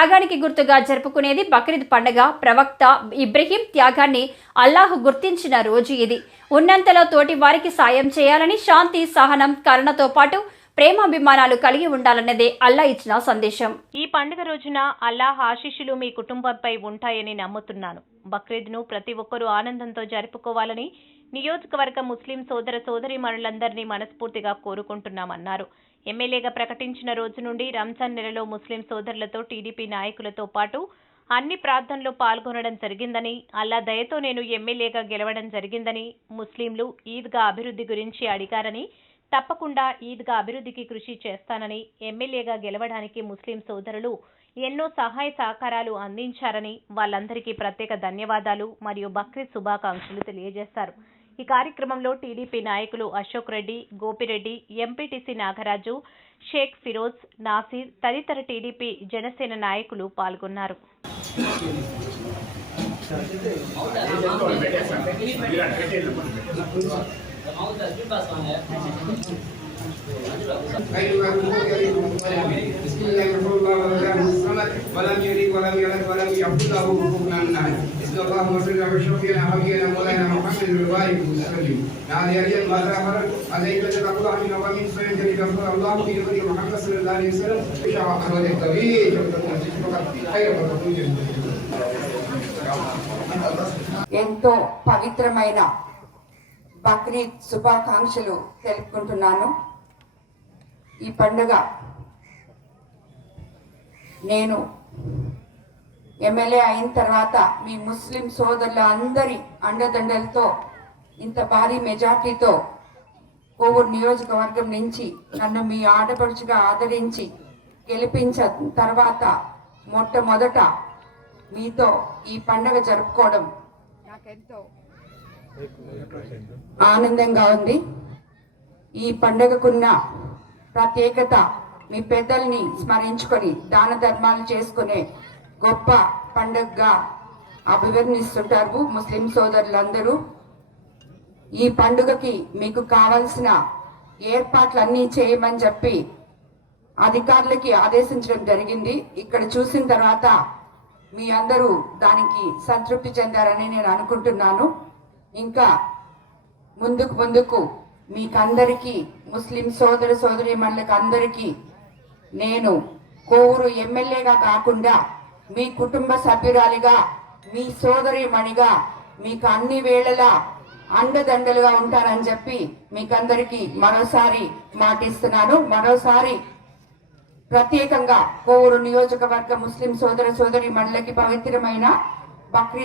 త్యాగానికి గుర్తుగా జరుపుకునేది బక్రీద్ పండుగ. ప్రవక్త ఇబ్రహీం త్యాగాన్ని అల్లాహ్ గుర్తించిన రోజు ఇది. ఉన్నంతలో తోటి వారికి సాయం చేయాలని, శాంతి, సహనం, కరుణతో పాటు ప్రేమాభిమానాలు కలిగి ఉండాలన్నదే అల్లా ఇచ్చిన సందేశం. ఈ పండుగ రోజున అల్లాహ్ ఆశీస్సులు మీ కుటుంబంపై ఉంటాయని నమ్ముతున్నాను. బక్రీద్ను ప్రతి ఒక్కరూ ఆనందంతో జరుపుకోవాలని నియోజకవర్గ ముస్లిం సోదర సోదరీమణులందరినీ మనస్ఫూర్తిగా కోరుకుంటున్నామన్నారు. ఎమ్మెల్యేగా ప్రకటించిన రోజు నుండి రంజాన్ నెలలో ముస్లిం సోదరులతో టీడీపీ నాయకులతో పాటు అన్ని ప్రార్థనలో పాల్గొనడం జరిగిందని, అల్లా దయతో నేను ఎమ్మెల్యేగా గెలవడం జరిగిందని, ముస్లింలు ఈద్గా అభివృద్ధి గురించి అడిగారని, తప్పకుండా ఈద్గా అభివృద్ధికి కృషి చేస్తానని, ఎమ్మెల్యేగా గెలవడానికి ముస్లిం సోదరులు ఎన్నో సహాయ సహకారాలు అందించారని, వాళ్ళందరికీ ప్రత్యేక ధన్యవాదాలు మరియు బక్రీద్ శుభాకాంక్షలు తెలియజేశారు. ఈ కార్యక్రమంలో టీడీపీ నాయకులు అశోక్ రెడ్డి, గోపిరెడ్డి, ఎంపీటీసీ నాగరాజు, షేక్ ఫిరోజ్, నాసీర్ తదితర టీడీపీ, జనసేన నాయకులు పాల్గొన్నారు. ఎంతో పవిత్రమైన బక్రీద్ శుభాకాంక్షలు తెలుపుకుంటున్నాను. ఈ పండుగ నేను ఎమ్మెల్యే అయిన తర్వాత మీ ముస్లిం సోదరుల అందరి అండదండలతో ఇంత భారీ మెజార్టీతో కోవూరు నియోజకవర్గం నుంచి నన్ను మీ ఆడపడుచుగా ఆదరించి గెలిపించిన తర్వాత మొట్టమొదట మీతో ఈ పండుగ జరుపుకోవడం నాకెంతో ఆనందంగా ఉంది. ఈ పండుగకున్న ప్రత్యేకత మీ పెద్దల్ని స్మరించుకొని దాన ధర్మాలు చేసుకునే గొప్ప పండుగగా అభివర్ణిస్తుంటారు ముస్లిం సోదరులందరూ. ఈ పండుగకి మీకు కావాల్సిన ఏర్పాట్లన్నీ చేయమని చెప్పి అధికారులకి ఆదేశించడం జరిగింది. ఇక్కడ చూసిన తర్వాత మీ అందరూ దానికి సంతృప్తి చెందారని నేను అనుకుంటున్నాను. ఇంకా ముందుకు మీకందరికీ ముస్లిం సోదర సోదరీమణులకు అందరికీ నేను కోవూరు ఎమ్మెల్యేగా కాకుండా మీ కుటుంబ సభ్యురాలిగా, మీ సోదరీమణిగా మీకు అన్ని వేళలా అండదండలుగా ఉంటానని చెప్పి మీకందరికీ మరోసారి మాటిస్తున్నాను. మరోసారి ప్రత్యేకంగా కోవూరు నియోజకవర్గ ముస్లిం సోదర సోదరీమణులకి పవిత్రమైన బక్రీద్